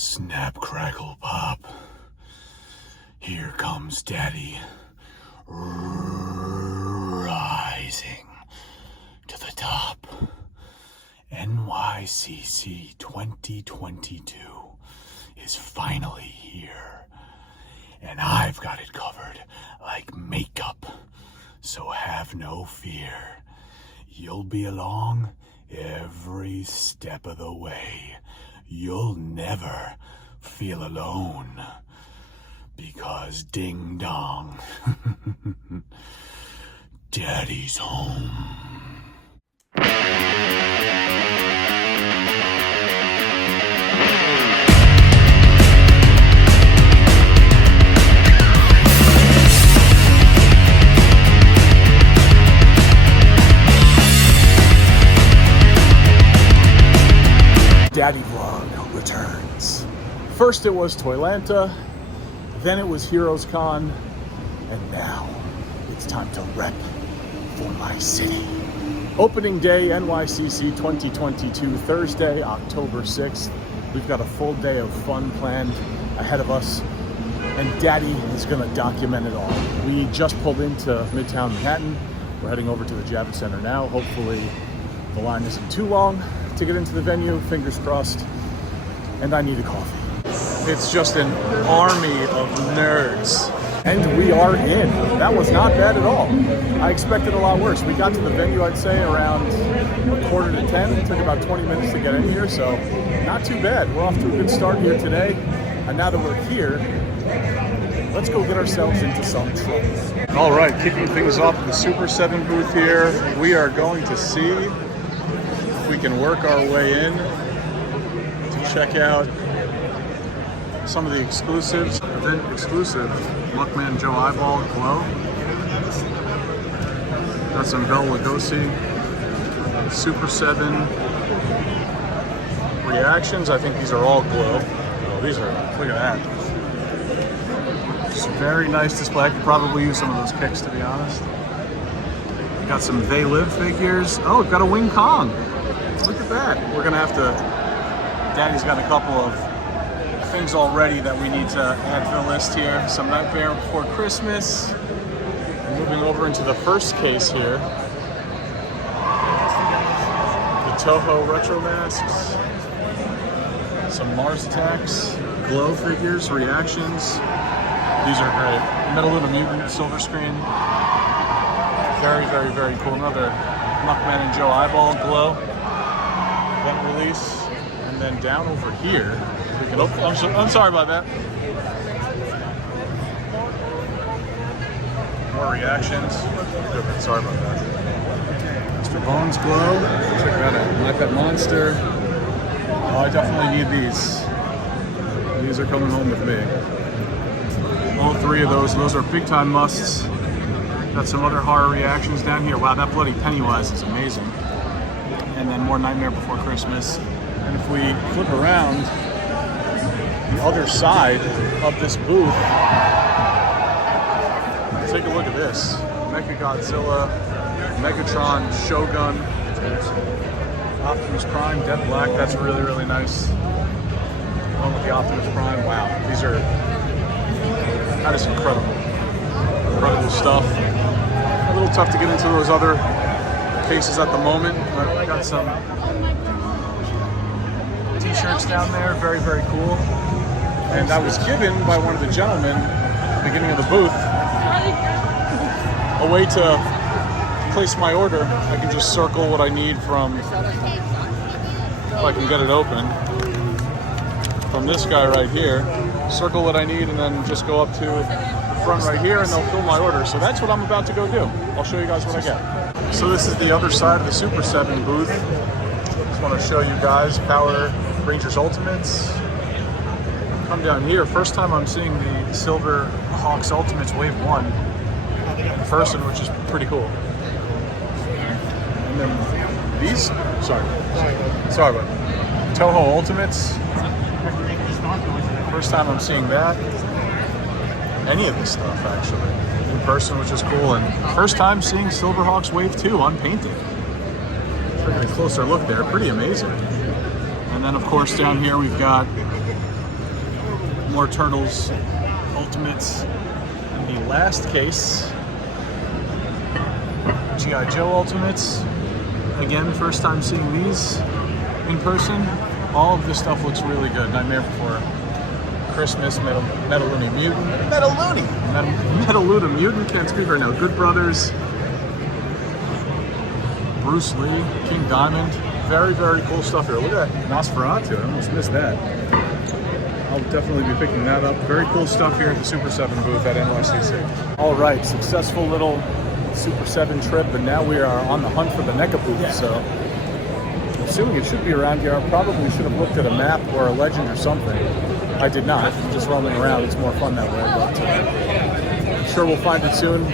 Snap, crackle, pop. Here comes Daddy, rising to the top. NYCC 2022 is finally here, and I've got it covered like makeup, so have no fear. You'll be along every step of the way. You'll never feel alone, because ding dong, Daddy's home. Daddy Vlog returns. First it was Toylanta, then it was Heroes Con, and now it's time to rep for my city. Opening day, NYCC 2022, Thursday, October 6th. We've got a full day of fun planned ahead of us, and Daddy is gonna document it all. We just pulled into Midtown Manhattan. We're heading over to the Javits Center now. Hopefully the line isn't too long to get into the venue, fingers crossed, and I need a coffee. It's just an army of nerds. And we are in. That was not bad at all. I expected a lot worse. We got to the venue, I'd say, around 9:45. It took about 20 minutes to get in here, so not too bad. We're off to a good start here today. And now that we're here, let's go get ourselves into some trouble. All right, kicking things off at the Super7 booth here. We are going to see if we can work our way in to check out some of the exclusives. Event exclusive, Luckman Joe Eyeball Glow. Got some Bela Lugosi, Super7 reactions. I think these are all glow. Oh, these are, look at that. Just a very nice display. I could probably use some of those kicks, to be honest. Got some They Live figures. Oh, we've got a Wing Kong. Look at that. We're gonna have to, Daddy's got a couple of things already that we need to add to the list here. Some Nightmare Before Christmas. Moving over into the first case here. The Toho Retro Masks. Some Mars Attacks. Glow figures, reactions. These are great. Metaluna Mutant Silver Screen. Very, very, very cool. Another Muckman and Joe Eyeball Glow. Event release. And then down over here, we can open. I'm sorry about that. More reactions. Good, sorry about that. Mr. Bones Glow. Check that out. My Pet Monster. Oh, I definitely need these. These are coming home with me. All three of those. Those are big time musts. Got some other horror reactions down here. Wow, that bloody Pennywise is amazing. And then more Nightmare Before Christmas. And if we flip around the other side of this booth, take a look at this. Mecha Godzilla, Megatron, Shogun, Optimus Prime, Dead Black. That's really, really nice. Along with the Optimus Prime. Wow, that is incredible. Incredible stuff. A little tough to get into those other cases at the moment, but we got some t-shirts down there, very, very cool. And I was given by one of the gentlemen at the beginning of the booth a way to place my order. I can just circle what I need from, if I can get it open, from this guy right here. Circle what I need and then just go up to the front right here and they'll fill my order. So that's what I'm about to go do. I'll show you guys what I get. So this is the other side of the Super7 booth. Just want to show you guys Power Rangers Ultimates. Come down here. First time I'm seeing the Silver Hawks Ultimates Wave 1 in person, which is pretty cool. And then these, sorry about that. Toho Ultimates. First time I'm seeing that. Any of this stuff actually in person, which is cool. And first time seeing Silverhawks Wave 2 unpainted. Taking a closer look there, pretty amazing. And then of course down here we've got more Turtles Ultimates in the last case. G.I. Joe Ultimates. Again, first time seeing these in person. All of this stuff looks really good. Nightmare Before Christmas, Metaluna Mutant. Metaluna Mutant, can't speak right now. Good Brothers. Bruce Lee, King Diamond. Very, very cool stuff here. Look at that Nosferatu. I almost missed that. I'll definitely be picking that up. Very cool stuff here at the Super7 booth at NYCC. All right, successful little Super7 trip, and now we are on the hunt for the NECA Booth. So, I'm assuming it should be around here. I probably should have looked at a map or a legend or something. I did not. Just roaming around. It's more fun that way. But I'm sure we'll find it soon.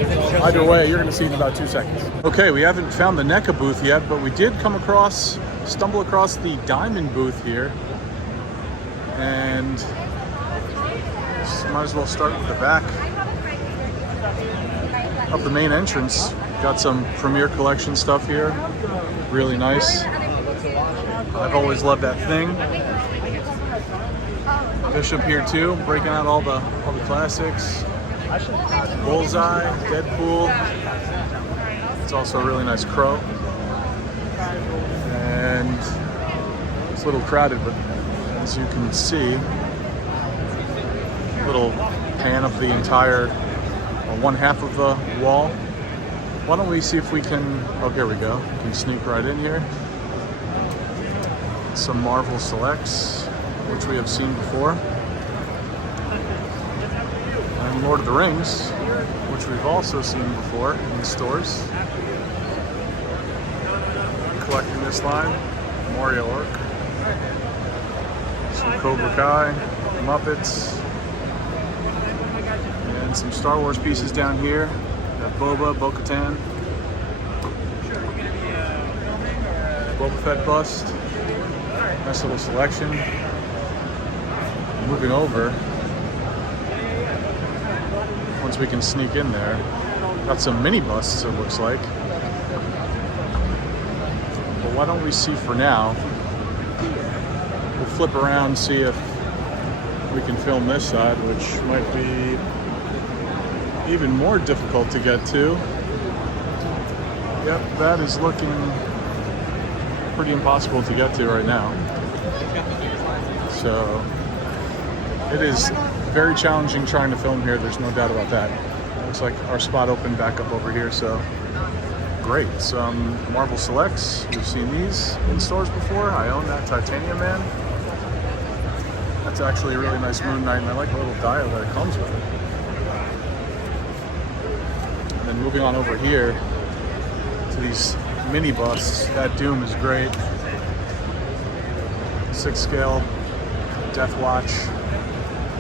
Either way, you're going to see it in about 2 seconds. Okay, we haven't found the NECA Booth yet, but we did stumble across the Diamond Booth here. And might as well start with the back of the main entrance. Got some Premier Collection stuff here. Really nice. I've always loved that thing. Bishop here too, breaking out all the classics. Bullseye, Deadpool. It's also a really nice Crow. And it's a little crowded, but as you can see, little pan of the entire one half of the wall. Why don't we see if we can, oh, here we go. We can sneak right in here. Some Marvel Selects, which we have seen before. And Lord of the Rings, which we've also seen before in stores. Collecting this line, Mario Orc. Some Cobra Kai, Muppets. And some Star Wars pieces down here. Got Boba, Bo-Katan. Boba Fett bust. Nice little selection. Moving over. Once we can sneak in there. Got some mini busts, it looks like. But why don't we see for now? We'll flip around, see if we can film this side, which might be even more difficult to get to. Yep, that is looking pretty impossible to get to right now. So it is very challenging trying to film here, there's no doubt about that. Looks like our spot opened back up over here, so great. Some Marvel Selects, we've seen these in stores before. I own that Titanium Man. That's actually a really nice Moon Knight, and I like the little dial that it comes with it. And then moving on over here to these mini busts, that Doom is great. 6 scale, Death Watch,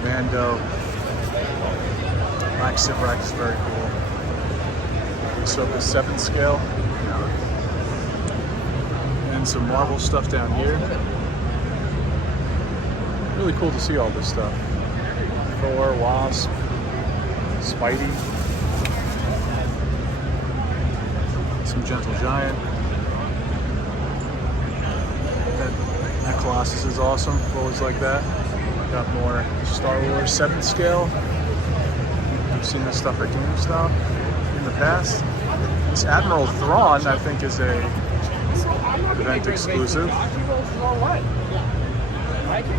Mando, Black Sivrak is very cool. Ahsoka 7 scale. And some Marvel stuff down here. Really cool to see all this stuff. Thor, Wasp, Spidey. Some Gentle Giant. That Colossus is awesome. Always like that. Got more Star Wars 7 scale. I've seen this stuff at GameStop in the past. This Admiral Thrawn, I think, is a event exclusive.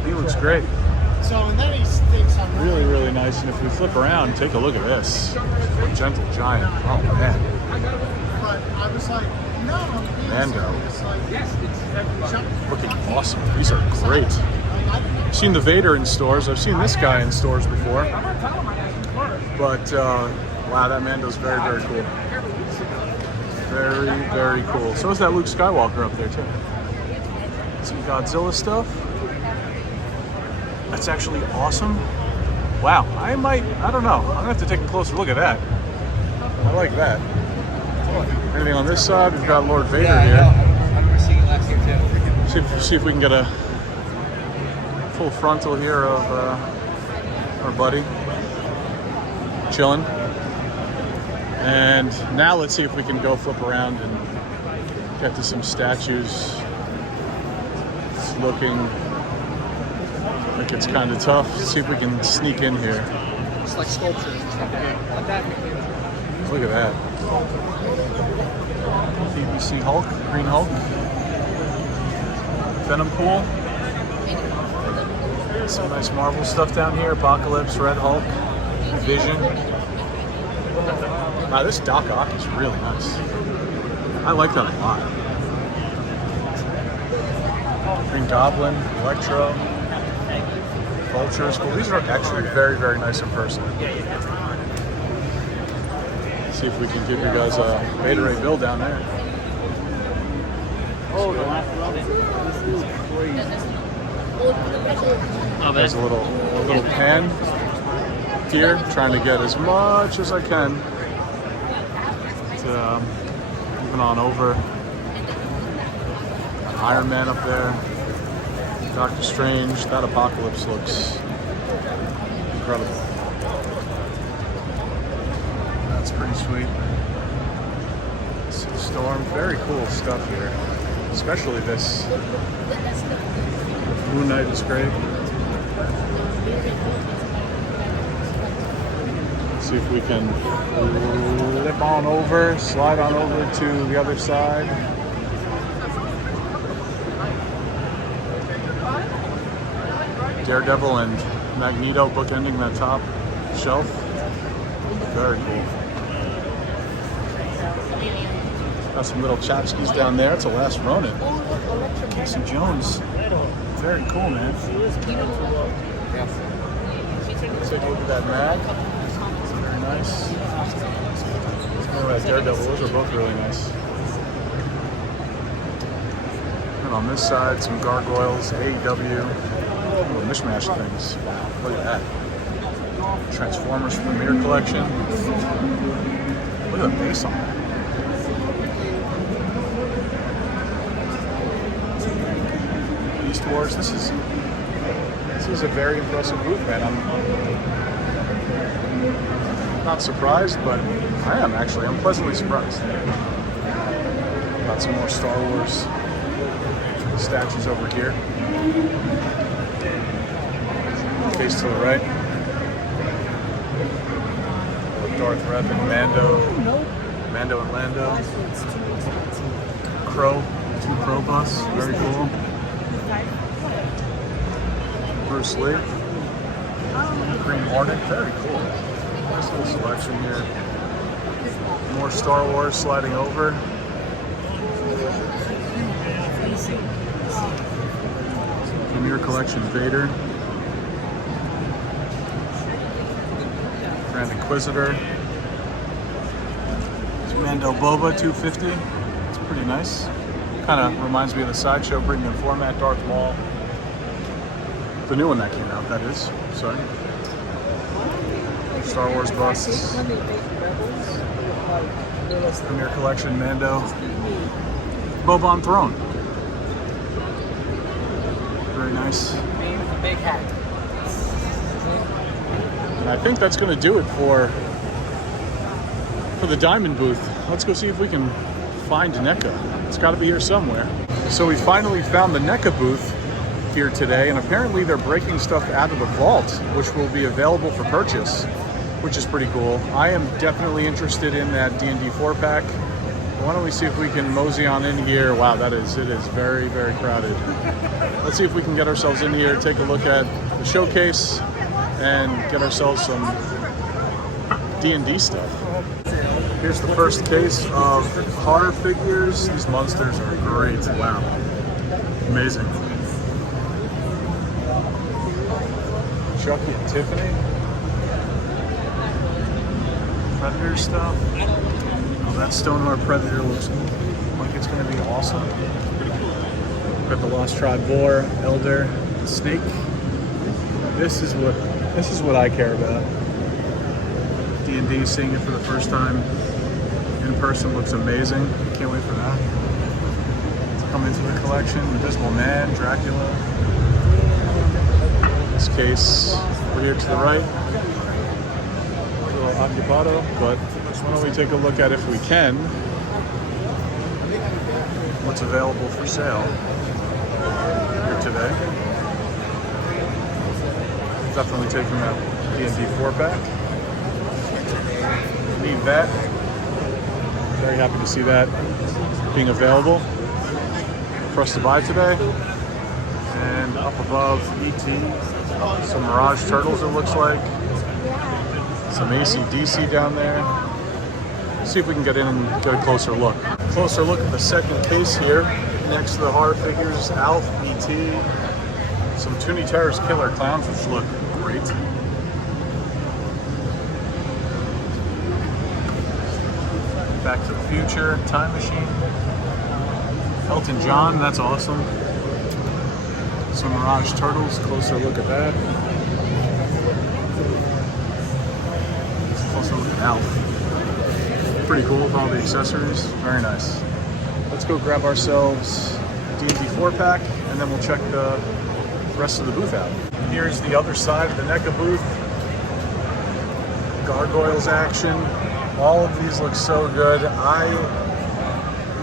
He looks great. Really, really nice. And if we flip around, take a look at this. Gentle Giant. Oh man. Mando. Looking awesome. These are great. I've seen the Vader in stores. I've seen this guy in stores before. But wow, that Mando's very, very cool. Very, very cool. So is that Luke Skywalker up there too. Some Godzilla stuff. That's actually awesome. Wow, I don't know. I'm gonna have to take a closer look at that. I like that. Anything on this side? We've got Lord Vader here. I remember seeing it last year too. See if we can get a full frontal here of our buddy chilling. And now let's see if we can go flip around and get to some statues. It's looking Like it's kind of tough. Let's see if we can sneak in here. It's like sculpture. Look at that. PVC Hulk, Green Hulk. Venom Pool. Some nice Marvel stuff down here. Apocalypse, Red Hulk, Vision. Wow, this Doc Ock is really nice. I like that a lot. Green Goblin, Electro, Vulture is cool. These are actually very, very nice in person. See if we can give you guys a Beta Ray Bill down there. There's a little pen here, trying to get as much as I can to moving on over. Iron Man up there, Doctor Strange. That Apocalypse looks incredible. That's pretty sweet. Storm, very cool stuff here, especially this. Moon Knight is great. Let's see if we can flip on over, slide on over to the other side. Daredevil and Magneto bookending that top shelf. Very cool. Got some little tchotchkes down there. It's a Last Ronin. Casey Jones. Very cool, man. Take a look at that mag. It's very nice. Look at that Daredevil. Those are both really nice. And on this side, some gargoyles, AEW, little mishmash things. Wow, look at that. Transformers Premier Collection. Look at the base on that. Beast Wars. This is a very impressive booth, man. I'm not surprised, but I am actually. I'm pleasantly surprised. Got some more Star Wars statues over here. Face to the right. Darth Rev and Mando. Mando and Lando. Crow. 2 Crow bus. Very cool. Bruce Lee. Green Hornet. Very cool. Nice little selection here. More Star Wars sliding over. Premier Collection Vader. Grand Inquisitor. Mando Boba 250. It's pretty nice. Kind of reminds me of the Sideshow premium format Darth Maul. The new one that came out, that is. Sorry. Star Wars busts. Premier Collection Mando. Boba on Throne. Very nice. Big hat. And I think that's going to do it for the Diamond booth. Let's go see if we can find NECA. It's got to be here somewhere. So we finally found the NECA booth here today, and apparently they're breaking stuff out of the vault, which will be available for purchase, which is pretty cool. I am definitely interested in that D&D 4-pack. Why don't we see if we can mosey on in here. Wow, it is very, very crowded. Let's see if we can get ourselves in here, take a look at the showcase, and get ourselves some D&D stuff. Here's the first case of horror figures. These monsters are great. Wow. Amazing. Chucky and Tiffany. Predator stuff. Oh, that Stoneheart Predator looks like it's going to be awesome. Got the Lost Tribe Boar, Elder, Snake. This is what I care about. D&D, seeing it for the first time in person looks amazing. Can't wait for that. To come into the collection. Invisible Man, Dracula. This case over here to the right. A little occupado, but why don't we take a look at, if we can, what's available for sale here today. Definitely taking that D&D 4-pack. Need that. Very happy to see that being available for us to buy today. And up above, E.T. Some Mirage Turtles, it looks like. Some AC/DC down there. See if we can get in and get a closer look. Closer look at the second case here. Next to the horror figures, Alf, E.T. Some Toonie Terror's Killer Clowns, which look great. Back to the Future, Time Machine. Elton John, that's awesome. Some Mirage Turtles, closer look at that. Closer look at Alf. Pretty cool with all the accessories, very nice. Let's go grab ourselves a D&D 4-pack and then we'll check the rest of the booth out. Here's the other side of the NECA booth. Gargoyles action. All of these look so good. I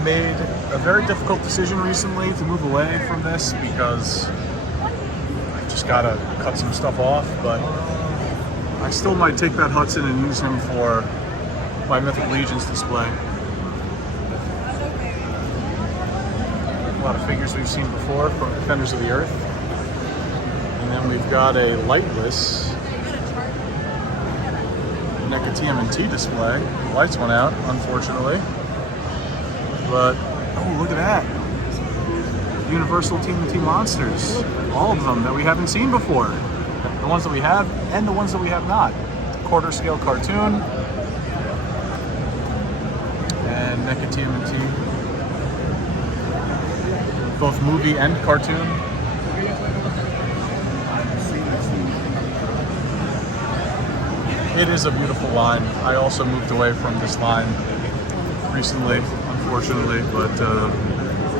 made a very difficult decision recently to move away from this because I just gotta cut some stuff off, but I still might take that Hudson and use him for my Mythic Legions display. A lot of figures we've seen before from Defenders of the Earth. And then we've got a lightless NECA TMNT display. The lights went out, unfortunately. But, oh, look at that. Universal TMNT monsters. All of them that we haven't seen before. The ones that we have and the ones that we have not. Quarter scale cartoon. And NECA TMNT. Both movie and cartoon. It is a beautiful line. I also moved away from this line recently, unfortunately, but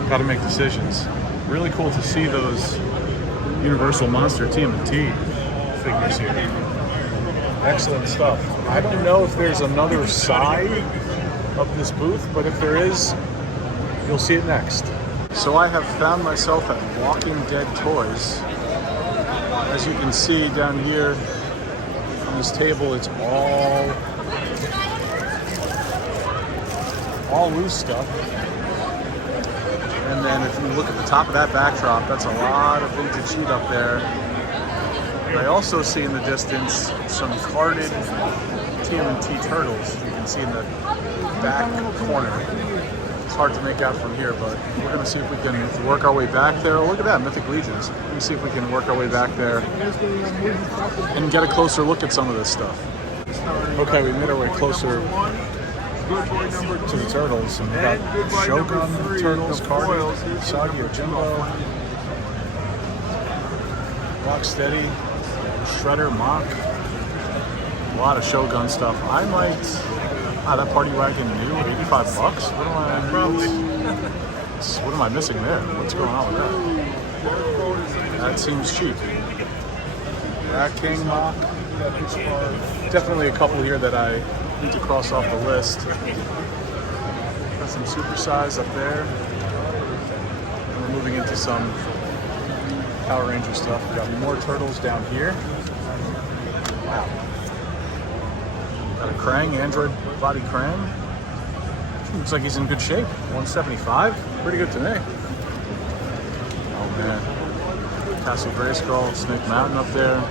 got to make decisions. Really cool to see those Universal Monster TMNT figures here. Excellent stuff. I don't know if there's another side of this booth, but if there is, you'll see it next. So I have found myself at Walking Dead Toys. As you can see down here, this table, it's all loose stuff. And then if you look at the top of that backdrop, that's a lot of vintage sheet up there. And I also see in the distance some carded TMNT turtles. You can see in the back corner. It's hard to make out from here, but we're gonna see if we can work our way back there. Oh, look at that, Mythic Legions. Let me see if we can work our way back there and get a closer look at some of this stuff. Okay, we made our way closer to the turtles. And we got Shogun turtles, carded, Sagi or Jimbo, Rocksteady, Shredder, Mach. A lot of Shogun stuff. I might. That party wagon new, $85. What am I missing there? What's going on with that? That seems cheap. Rat King Mach. Definitely a couple here that I need to cross off the list. Got some super size up there. And we're moving into some Power Ranger stuff. We got more turtles down here. Wow. Got a Krang, Android body Krang. Looks like he's in good shape. 175, pretty good to me. Oh man. Castle Grayskull, Snake Mountain up there.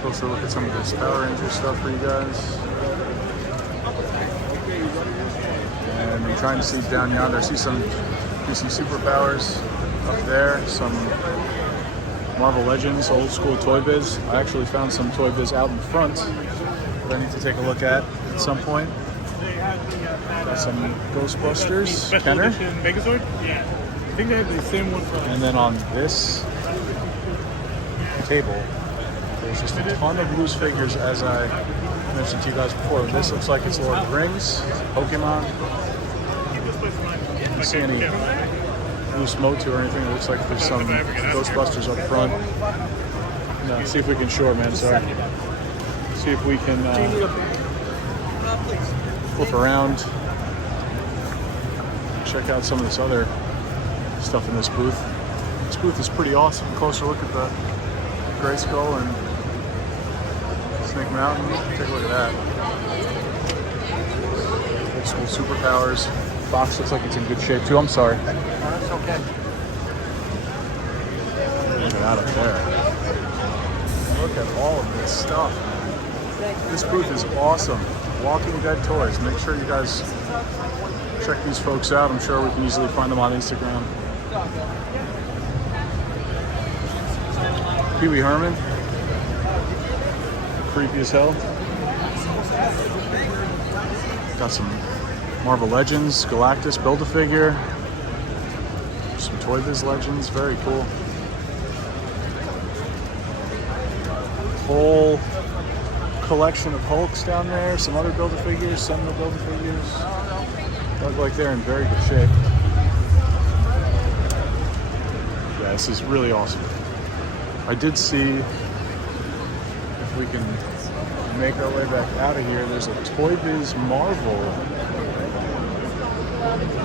Closer look at some of this Power Ranger stuff for you guys. And I'm trying to see down yonder. I see some DC Superpowers up there. Some Marvel Legends, old school Toy Biz. I actually found some Toy Biz out in front that I need to take a look at some point. Got some Ghostbusters, Kenner. Megazord? Yeah. I think they have the same one. And then on this table, there's just a ton of loose figures, as I mentioned to you guys before. This looks like it's Lord of the Rings, Pokemon. Don't see any loose Motu or anything. It looks like there's some Ghostbusters up front. No, see if we can short, man, sorry. See if we can flip around. Check out some of this other stuff in this booth. This booth is pretty awesome. Closer look at the Grayskull and Snake Mountain. Take a look at that. Old school superpowers. Box looks like it's in good shape too. I'm sorry. That's okay. Look at that up there. Look at all of this stuff. This booth is awesome. Walking Dead Toys. Make sure you guys check these folks out. I'm sure we can easily find them on Instagram. Pee Wee Herman. Creepy as hell. Got some Marvel Legends, Galactus Build-A-Figure. Some Toy Biz Legends. Very cool. Whole collection of Hulks down there, some other Build-A-Figures, some of the Build-A-Figures. Look like they're in very good shape. Yeah, this is really awesome. I did see, if we can make our way back out of here, there's a Toy Biz Marvel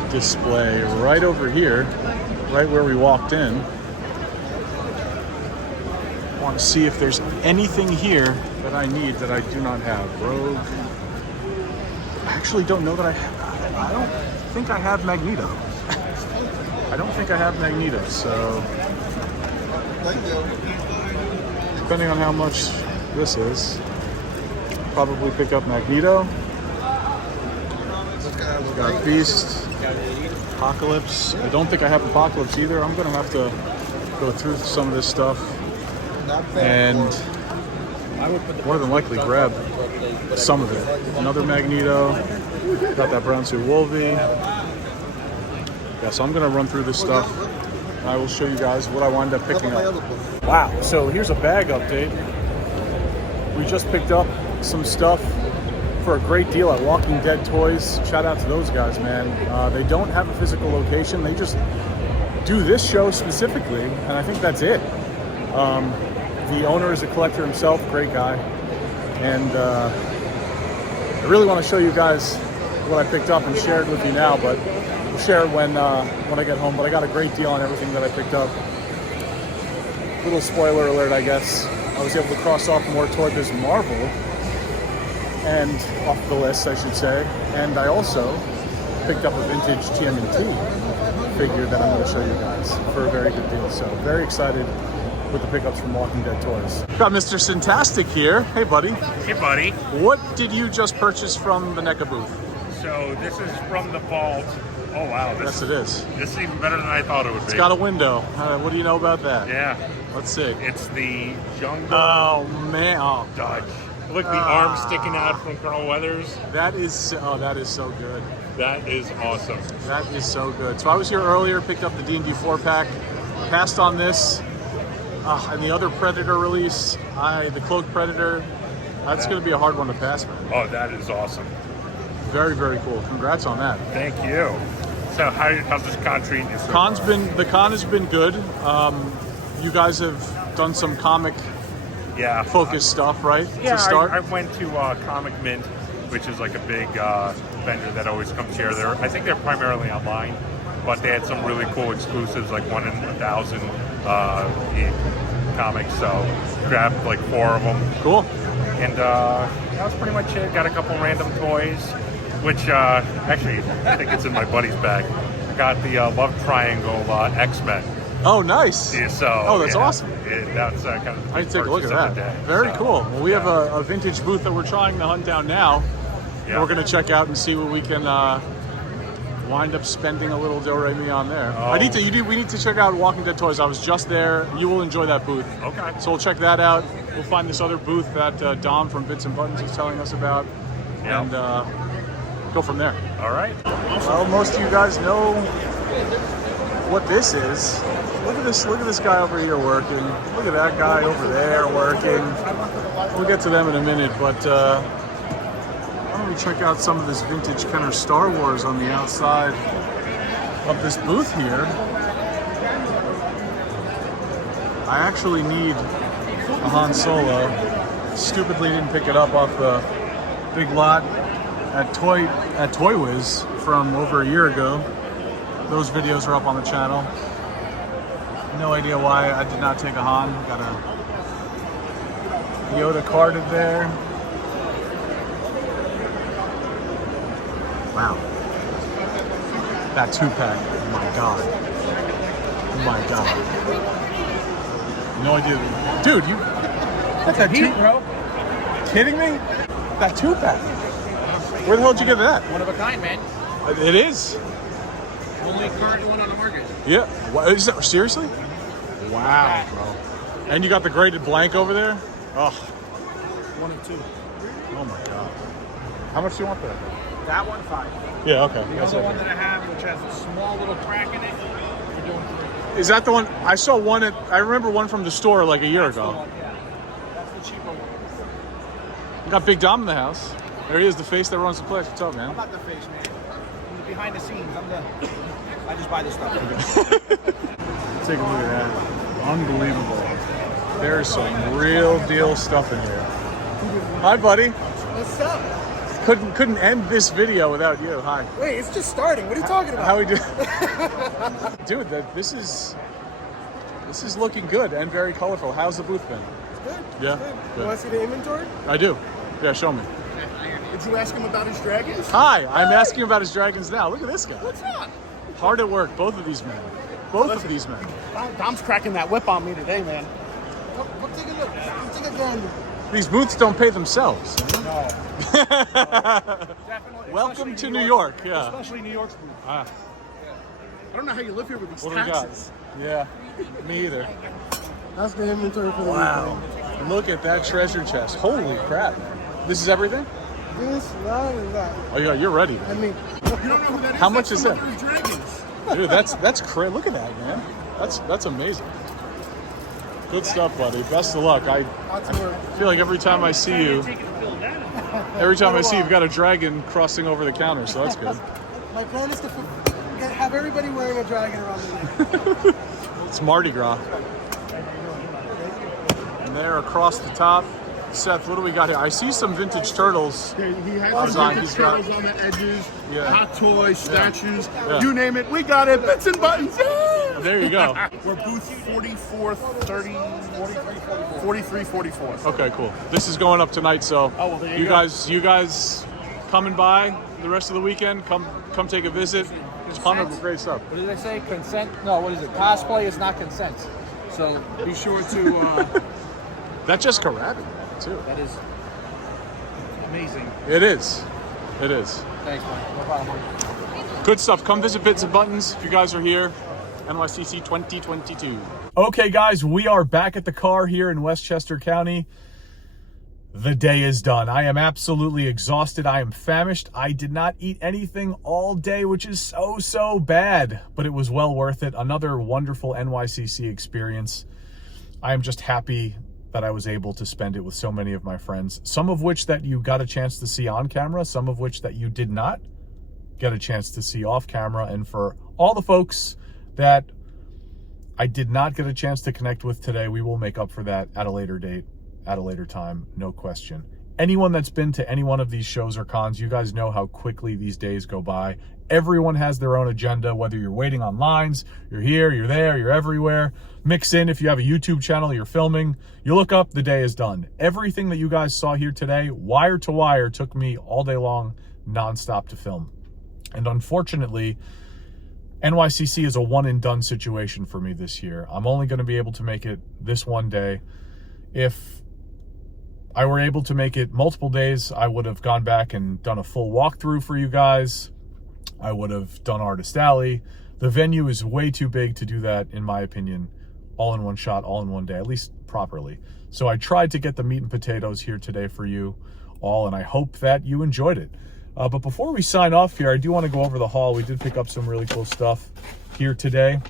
display right over here, right where we walked in. I want to see if there's anything here that I need that I do not have. Rogue. I actually don't know that I have. I don't think I have Magneto. I don't think I have Magneto, so depending on how much this is, probably pick up Magneto. Got Beast, Apocalypse. I don't think I have Apocalypse either. I'm gonna have to go through some of this stuff and more than likely grab some of it. Another Magneto. Got that brown suit Wolvie. Yeah, so I'm gonna run through this stuff. I will show you guys what I wind up picking up. Wow, so here's a bag update. We just picked up some stuff for a great deal at Walking Dead Toys. Shout out to those guys, man. They don't have a physical location. They just do this show specifically, and I think that's it. The owner is a collector himself, great guy. And I really want to show you guys what I picked up and share it with you now, but we'll share it when I get home. But I got a great deal on everything that I picked up. Little spoiler alert, I guess. I was able to cross off more Toy Biz Marvel, and off the list, I should say. And I also picked up a vintage TMNT figure that I'm going to show you guys for a very good deal. So very excited with the pickups from Walking Dead Toys. Got Mr. Syntastic here. Hey, buddy. Hey, buddy. What did you just purchase from the NECA booth? So this is from the Vault. Oh, wow. Yes, it is. This is even better than I thought it would be. It's got a window. What do you know about that? Yeah. Let's see. It's the Jungle man. Oh, Dodge. Look, the arm sticking out from Carl Weathers. that is so good. That is awesome. That is so good. So I was here earlier, picked up the D&D 4-pack, passed on this, and the other Predator release, the Cloaked Predator. That's going to be a hard one to pass, man. Oh, that is awesome. Very, very cool. Congrats on that. Thank you. So how's this con treating you so far? The con has been good. You guys have done some comic focused stuff, right? Yeah, to start? I went to Comic Mint, which is like a big vendor that always comes here. I think they're primarily online, but they had some really cool exclusives, like 1 in 1,000 comics. So grabbed like 4 of them. Cool. And that was pretty much it. Got a couple random toys, which actually I think it's in my buddy's bag. I got the Love Triangle X-Men. Oh, nice. Yeah, so that's awesome. That's kind of the I big take a look at purchase of that. the day. Very So, cool. Well, we have a vintage booth that we're trying to hunt down now. Yeah. We're going to check out and see what we can wind up spending a little do-re-mi on there. Oh. We need to check out Walking Dead Toys. I was just there. You will enjoy that booth. Okay. So we'll check that out. We'll find this other booth that Dom from Bits and Buttons is telling us about, and go from there. All right. Well, most of you guys know what this is. Look at this guy over here working. Look at that guy over there working. We'll get to them in a minute, but why don't we check out some of this vintage Kenner Star Wars on the outside of this booth here. I actually need a Han Solo. Stupidly didn't pick it up off the big lot at Toy Wiz from over a year ago. Those videos are up on the channel. No idea why I did not take a Han. Got a Yoda carded there. Wow. That 2-pack. Oh my god. Oh my god. No idea. Dude, you. That's that Heat, bro. Kidding me? That 2-pack. Where the hell did you get that? One of a kind, man. It is. Only current one on the market. Yeah. What, is that, seriously? Wow, bro. And you got the graded blank over there? Oh. 1 and 2. Oh my god. How much do you want for that? That one, 5. Yeah, okay. The other one that I have, which has a small little crack in it, we're doing 3. Is that the one? I saw one at, I remember one from the store like a year ago. One, yeah. That's the cheaper one. You got Big Dom in the house. There he is, the face that runs the place. What's up, man? I'm not the face, man. I'm the behind the scenes. I just buy the stuff. Take a look at that. Unbelievable. There's some real deal stuff in here. Hi, buddy. What's up? Couldn't end this video without you. Hi. Wait, it's just starting. What are you talking about? How we do? Dude, this is looking good and very colorful. How's the booth been? It's good. Yeah. Good. Good. You want to see the inventory? I do. Yeah, show me. Did you ask him about his dragons? Hi, I'm asking about his dragons now. Look at this guy. What's up? Hard at work, both of these men. Both of these men. Dom's cracking that whip on me today, man. Come take a look. Come take a gander. These booths don't pay themselves. No. Definitely. Welcome to New York. Yeah. Especially New York's booth. Ah, I don't know how you live here with these what do we got? taxes. Yeah, me either. That's the inventory for the Wow. And look at that treasure chest. Holy crap. This is everything? This, that, and that. Oh, yeah, you're ready. I mean, you don't know who that is? How much is it? Dragons. Dude, that's crazy. Look at that, man. That's amazing. Good stuff, buddy. Best of luck. I feel like every time I see you, you've got a dragon crossing over the counter, so that's good. My plan is to have everybody wearing a dragon around the neck. It's Mardi Gras. And there across the top, Seth, what do we got here? I see some vintage turtles. He has Design. some He's turtles got- on the edges, Yeah. hot toys, statues, Yeah. you name it, we got it, bits and buttons. Yeah! There you go. We're booth 44, 30, 43, 44. Okay, cool. This is going up tonight, so Oh, well, there you go. you guys coming by the rest of the weekend, come take a visit. Ton of great stuff. What did I say? Consent? No, what is it? Cosplay is not consent. So be sure to. That's just karate, too. That is amazing. It is. It is. Thanks, man. No problem. Good stuff. Come visit Bits and Buttons if you guys are here. NYCC 2022. Okay, guys, we are back at the car here in Westchester County. The day is done. I am absolutely exhausted. I am famished. I did not eat anything all day, which is so bad, but it was well worth it. Another wonderful NYCC experience. I am just happy that I was able to spend it with so many of my friends, some of which that you got a chance to see on camera, some of which that you did not get a chance to see off camera. And for all the folks that I did not get a chance to connect with today, we will make up for that at a later date, at a later time, no question. Anyone that's been to any one of these shows or cons, you guys know how quickly these days go by. Everyone has their own agenda, whether you're waiting on lines, you're here, you're there, you're everywhere. Mix in, if you have a YouTube channel, you're filming, you look up, the day is done. Everything that you guys saw here today, wire to wire, took me all day long, nonstop to film. And unfortunately, NYCC is a one and done situation for me this year. I'm only going to be able to make it this one day. If I were able to make it multiple days, I would have gone back and done a full walkthrough for you guys. I would have done Artist Alley. The venue is way too big to do that, in my opinion, all in one shot, all in one day, at least properly. So I tried to get the meat and potatoes here today for you all, and I hope that you enjoyed it. But before we sign off here, I do want to go over the haul. We did pick up some really cool stuff here today.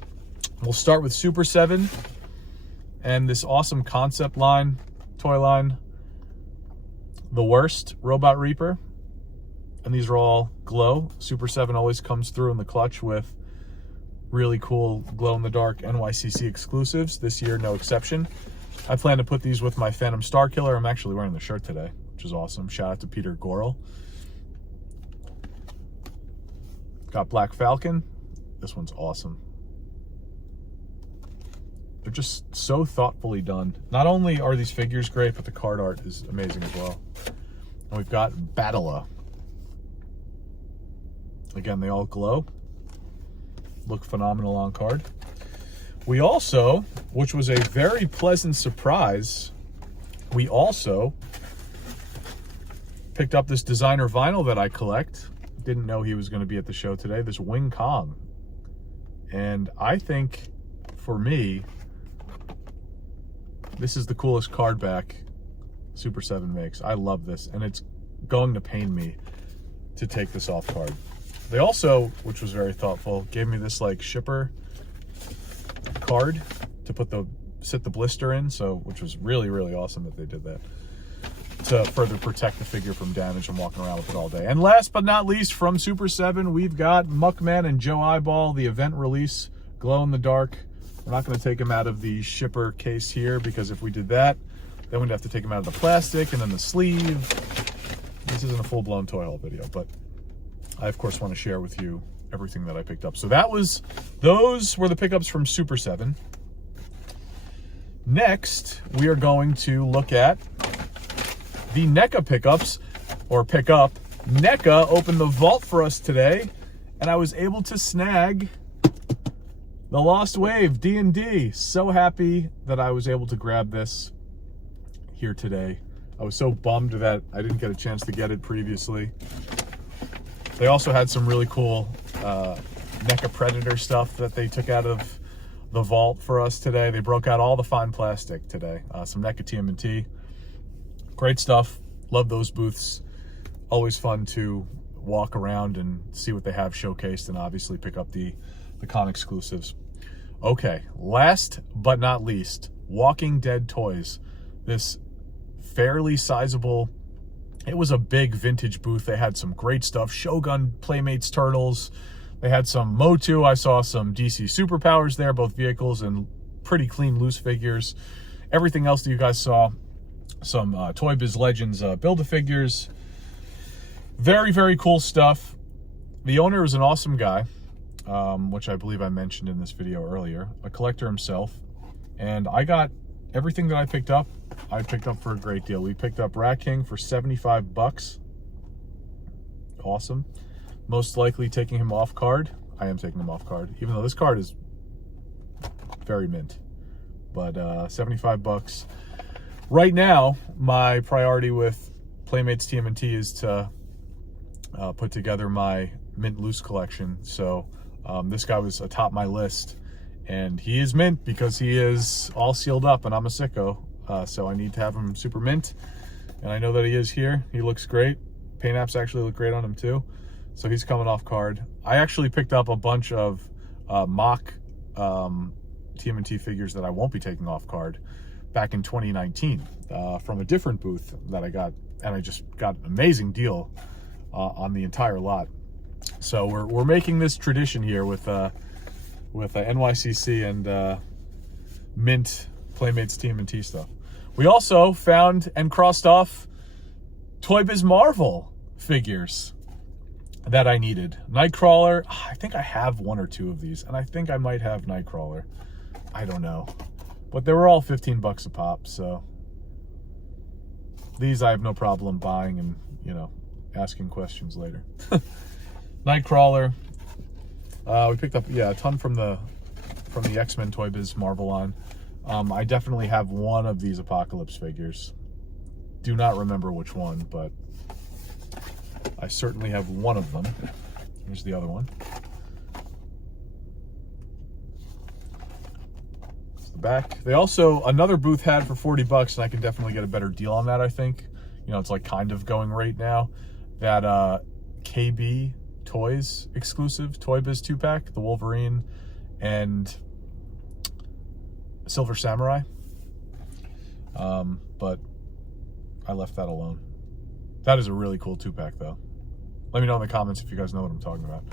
We'll start with Super7 and this awesome concept line, toy line, The Worst Robot Reaper. And these are all glow. Super7 always comes through in the clutch with really cool glow-in-the-dark NYCC exclusives. This year, no exception. I plan to put these with my Phantom Star Killer. I'm actually wearing the shirt today, which is awesome. Shout out to Peter Gorel. Got Black Falcon. This one's awesome. They're just so thoughtfully done. Not only are these figures great, but the card art is amazing as well. And we've got Battla. Again, they all glow. Look phenomenal on card. We also, which was a very pleasant surprise, we also picked up this designer vinyl that I collect. Didn't know he was going to be at the show today. This Wing Kong. And I think, for me, this is the coolest card back Super7 makes. I love this, and it's going to pain me to take this off card. They also, which was very thoughtful, gave me this like shipper card to sit the blister in, so which was really, really awesome that they did that to further protect the figure from damage and walking around with it all day. And last but not least, from Super7, we've got Muckman and Joe Eyeball, the event release, glow in the dark. We're not going to take them out of the shipper case here, because if we did that, then we'd have to take them out of the plastic and then the sleeve. This isn't a full-blown toy haul video, but I, of course, want to share with you everything that I picked up. So those were the pickups from Super7. Next, we are going to look at the NECA pickups, or pickup. NECA opened the vault for us today, and I was able to snag the Lost Wave D&D. So happy that I was able to grab this here today. I was so bummed that I didn't get a chance to get it previously. They also had some really cool NECA Predator stuff that they took out of the vault for us today. They broke out all the fine plastic today. Some NECA TMNT. Great stuff. Love those booths. Always fun to walk around and see what they have showcased, and obviously pick up the con exclusives. Okay, last but not least, Walking Dead Toys. This fairly sizable, it was a big vintage booth. They had some great stuff. Shogun Playmates Turtles. They had some Motu. I saw some DC Superpowers there, both vehicles and pretty clean loose figures. Everything else that you guys saw, some Toy Biz Legends Build-A-Figures. Very, very cool stuff. The owner is an awesome guy, which I believe I mentioned in this video earlier, a collector himself. And I got everything that I picked up for a great deal. We picked up Rat King for 75 bucks. Awesome. Most likely taking him off card. I am taking him off card, even though this card is very mint. But 75 bucks. Right now, my priority with Playmates TMNT is to put together my mint loose collection. So this guy was atop my list, and he is mint because he is all sealed up, and I'm a sicko. So I need to have him super mint, and I know that he is here. He looks great. Paint apps actually look great on him too. So he's coming off card. I actually picked up a bunch of mock TMNT figures that I won't be taking off card back in 2019 from a different booth that I got, and I just got an amazing deal on the entire lot. So we're making this tradition here with NYCC and mint Playmates TMNT stuff. We also found and crossed off Toy Biz Marvel figures that I needed. Nightcrawler, I think I have one or two of these, and I think I might have Nightcrawler. I don't know. But they were all 15 bucks a pop, so these I have no problem buying and, you know, asking questions later. Nightcrawler. We picked up, yeah, a ton from the X-Men Toy Biz Marvel line. I definitely have one of these Apocalypse figures. Do not remember which one, but I certainly have one of them. Here's the other one. It's the back. They also, another booth had for 40 bucks, and I can definitely get a better deal on that, I think. You know, it's like kind of going right now. That KB Toys exclusive Toy Biz 2-pack, the Wolverine and Silver Samurai. But I left that alone. That is a really cool 2-pack though. Let me know in the comments if you guys know what I'm talking about.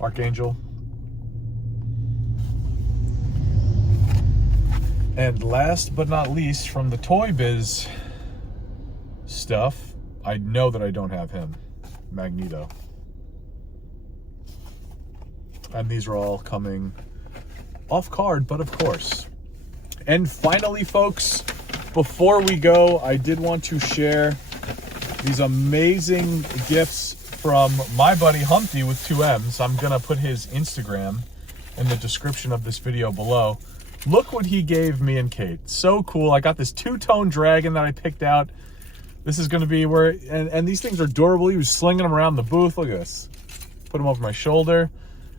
Archangel. And last but not least, from the Toy Biz stuff, I know that I don't have him. Magneto. And these are all coming off card, but of course, And finally, folks, before we go, I did want to share these amazing gifts from my buddy Humpty with 2 M's. I'm gonna put his Instagram in the description of this video below. Look what he gave me and Kate. So cool. I got this 2-tone dragon that I picked out. This is gonna be where, and these things are adorable. He was slinging them around the booth. Look at this. Put them over my shoulder.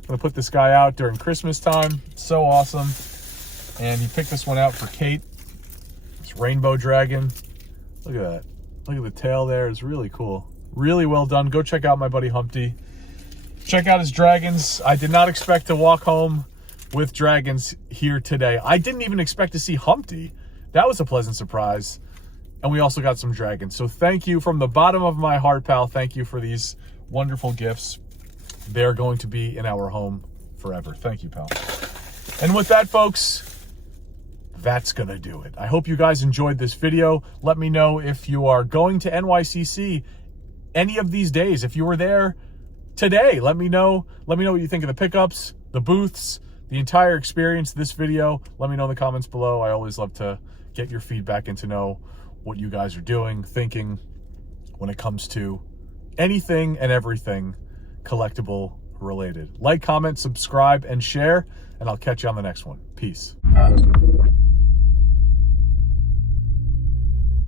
I'm gonna put this guy out during Christmas time. So awesome. And he picked this one out for Kate. This rainbow dragon. Look at that. Look at the tail there. It's really cool. Really well done. Go check out my buddy Humpty. Check out his dragons. I did not expect to walk home with dragons here today. I didn't even expect to see Humpty. That was a pleasant surprise. And we also got some dragons. So thank you from the bottom of my heart, pal. Thank you for these wonderful gifts. They're going to be in our home forever. Thank you, pal. And with that, folks, that's gonna do it. I hope you guys enjoyed this video. Let me know if you are going to NYCC any of these days. If you were there today, let me know. Let me know what you think of the pickups, the booths, the entire experience, this video. Let me know in the comments below. I always love to get your feedback and to know what you guys are doing, thinking when it comes to anything and everything collectible related. Like, comment, subscribe, and share, and I'll catch you on the next one. Peace.